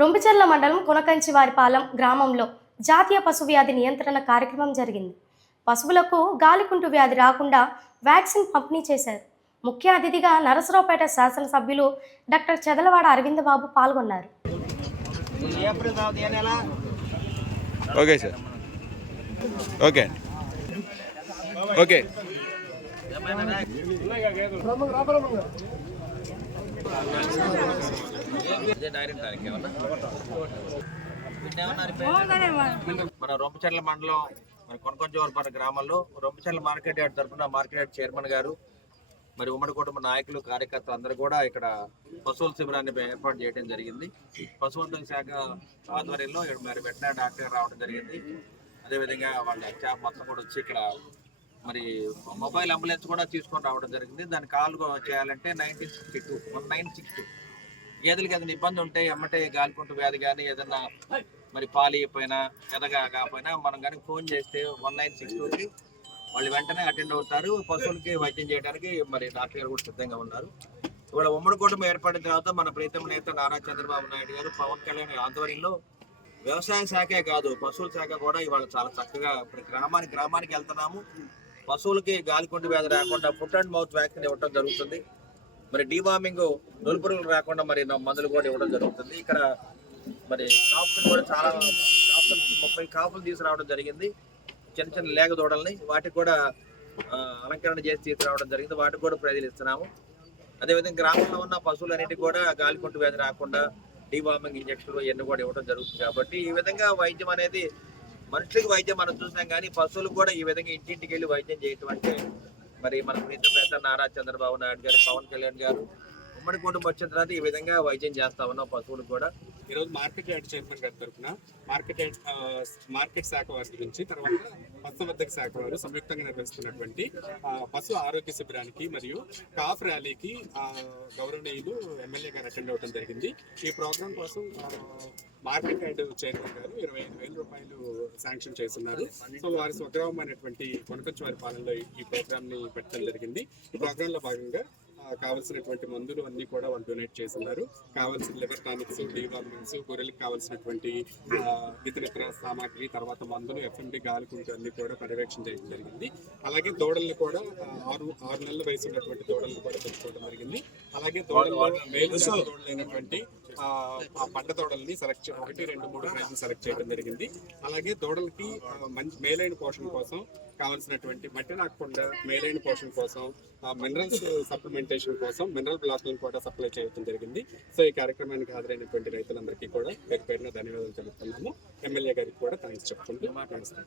రొంపిచెర్ల మండలం కొనకంచివారిపాలెం గ్రామంలో జాతీయ పశు వ్యాధి నియంత్రణ కార్యక్రమం జరిగింది. పశువులకు గాలికుంటు వ్యాధి రాకుండా వ్యాక్సిన్ పంపిణీ చేశారు. ముఖ్య అతిథిగా నరసరావుపేట శాసనసభ్యులు డాక్టర్ చెదలవాడ అరవిందబాబు పాల్గొన్నారు. Okay sir, okay okay. మన రొంపిచెర్ల మండలం మన కొనకంచివారిపాలెం గ్రామంలో రొంపిచెర్ల మార్కెట్ యార్డ్ తరఫున మార్కెట్ యార్డ్ చైర్మన్ గారు మరి ఉమ్మడి కుటుంబ నాయకులు కార్యకర్తలు అందరూ కూడా ఇక్కడ పశువుల శిబిరాన్ని ఏర్పాటు చేయడం జరిగింది. పశువుల శాఖ ఆధ్వర్యంలో మరి వెటనరీ డాక్టర్ రావడం జరిగింది. అదేవిధంగా వాళ్ళ స్టాఫ్ మొత్తం కూడా వచ్చి ఇక్కడ మరి మొబైల్ అంబులెన్స్ కూడా తీసుకొని రావడం జరిగింది. దాన్ని కాల్ చేయాలంటే 1962 గేదెలకి ఏదైనా ఇబ్బంది ఉంటే ఎమ్మటే గాలికుంటు వ్యాధి కానీ ఏదైనా మరి పాలు అయిపోయినా ఎదగా కాకపోయినా మనం కానీ ఫోన్ చేస్తే 1962కి వాళ్ళు వెంటనే అటెండ్ అవుతారు. పశువులకి వైద్యం చేయడానికి మరి డాక్టర్ గారు కూడా సిద్ధంగా ఉన్నారు. ఇవాళ ఉమ్మడి కుటుంబం ఏర్పడిన తర్వాత మన ప్రీతమ నేత నారా చంద్రబాబు నాయుడు గారు పవన్ కళ్యాణ్ ఆధ్వర్యంలో వ్యవసాయ శాఖే కాదు పశువుల శాఖ కూడా ఇవాళ చాలా చక్కగా గ్రామానికి వెళ్తున్నాము. పశువులకి గాలికుంటు వ్యాధి రాకుండా ఫుట్ అండ్ మౌత్ వ్యాక్సిన్ ఇవ్వడం జరుగుతుంది. మరి డీవార్మింగ్ నులుపురుగులు రాకుండా మరి మందులు కూడా ఇవ్వడం జరుగుతుంది. ఇక్కడ మరి కాపులు కూడా చాలా 30 కాపులు తీసుకురావడం జరిగింది. చిన్న చిన్న లేగ దూడల్ని వాటికి కూడా అలంకరణ చేసి తీసుకురావడం జరిగింది. వాటికి కూడా ప్రజలు ఇస్తున్నాము. అదేవిధంగా గ్రామంలో ఉన్న పశువులన్నిటికీ కూడా గాలికుంటు వ్యాధి రాకుండా డీవార్మింగ్ ఇంజక్షన్లు ఇవన్నీ కూడా ఇవ్వడం జరుగుతుంది. కాబట్టి ఈ విధంగా వైద్యం అనేది మనుషులకి వైద్యం మనం చూసాం కానీ పశువులకు కూడా ఈ విధంగా ఇంటింటికి వెళ్ళి వైద్యం చేయటం అంటే మరి మన ప్రీతం నేత నారా చంద్రబాబు నాయుడు గారు పవన్ కళ్యాణ్ గారు ఉమ్మడి కుటుంబం వచ్చిన తర్వాత ఈ విధంగా వైద్యం చేస్తా ఉన్నాం పశువులకు కూడా. ఈరోజు మార్కెట్ యార్డ్ చైర్మన్ గారి తరఫున మార్కెట్ శాఖ వారి గురించి తర్వాత పశువర్ధక శాఖ వారు సంయుక్తంగా నిర్వహిస్తున్నటువంటి పశు ఆరోగ్య శిబిరానికి మరియు కాఫ్ ర్యాలీకి గౌరవనీయులు ఎమ్మెల్యే గారు అటెండ్ అవ్వడం జరిగింది. ఈ ప్రోగ్రాం కోసం మార్కెట్ యార్డ్ చైర్మన్ గారు 25,000 రూపాయలు శాంక్షన్ చేస్తున్నారు. సో వారి స్వగ్రామం అనేటువంటి కొనకంచివారిపాలెంలో ఈ ప్రోగ్రామ్ ని పెట్టడం జరిగింది. ఈ ప్రోగ్రామ్ లో భాగంగా కావాల్సినటువంటి మందులు అన్ని కూడా వాళ్ళు డొనేట్ చేస్తున్నారు. కావాల్సిన లివర్ టానిక్స్, డీవార్మింగ్స్, గొర్రెలకు కావాల్సినటువంటి ఇతర సామాగ్రి, తర్వాత మందులు, ఎఫ్ఎండి గాలికుంటు అన్ని కూడా పర్యవేక్షణ చేయడం జరిగింది. అలాగే దూడలను కూడా 6 నెలల వయసు ఉన్నటువంటి దూడలను కూడా పెంచుకోవడం జరిగింది. అలాగే దూడలైనటువంటి పంట దూడల్ని సెలెక్ట్ 1, 2, 3 రేంజ్ సెలెక్ట్ చేయడం జరిగింది. అలాగే దూడలకి మంచి మేలైన పోషణ కోసం కావాల్సినటువంటి మట్టి నాకకుండా మేలైన పోషణ కోసం మినరల్స్ సప్లిమెంటేషన్ కోసం మినరల్ బ్లాక్లను కూడా సప్లై చేయడం జరిగింది. సో ఈ కార్యక్రమానికి హాజరైనటువంటి రైతులందరికీ కూడా పేరు పేరున ధన్యవాదాలు తెలుపుతున్నాము. ఎమ్మెల్యే గారికి కూడా థ్యాంక్స్ చెప్పుకుంటూ మాట్లాడుతున్నాం.